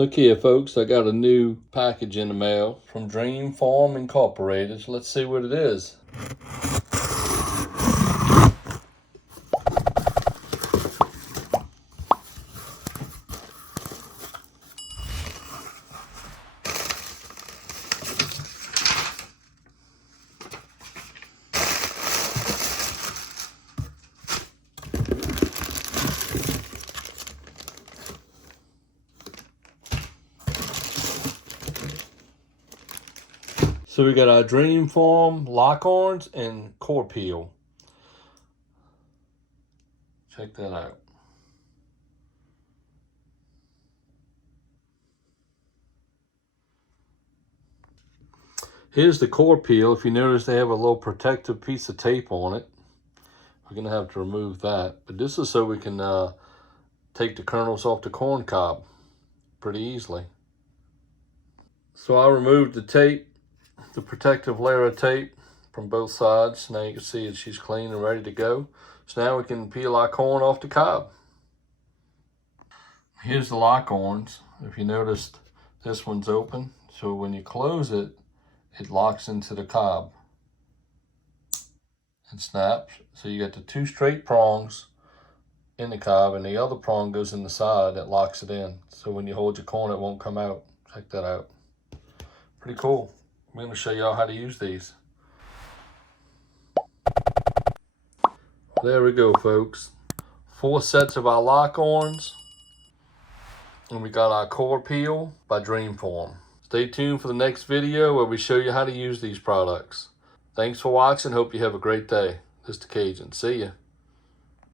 Look here, folks, I got a new package in the mail from Dreamfarm Incorporated. Let's see what it is. So we got our Dreamfarm Lockorns and Corpeel. Check that out. Here's the Corpeel. If you notice, they have a little protective piece of tape on it. We're gonna have to remove that, but this is so we can take the kernels off the corn cob pretty easily. So I removed the tape, the protective layer of tape from both sides. Now you can see that she's clean and ready to go. So now we can peel our corn off the cob. Here's the Lockorns. If you noticed, this one's open. So when you close it, it locks into the cob and snaps. So you got the two straight prongs in the cob, and the other prong goes in the side that locks it in. So when you hold your corn, it won't come out. Check that out. Pretty cool. I'm going to show y'all how to use these. There we go, folks. 4 sets of our Lockorns. And we got our Corpeel by Dreamfarm. Stay tuned for the next video where we show you how to use these products. Thanks for watching. Hope you have a great day. This is the Cajun. See ya.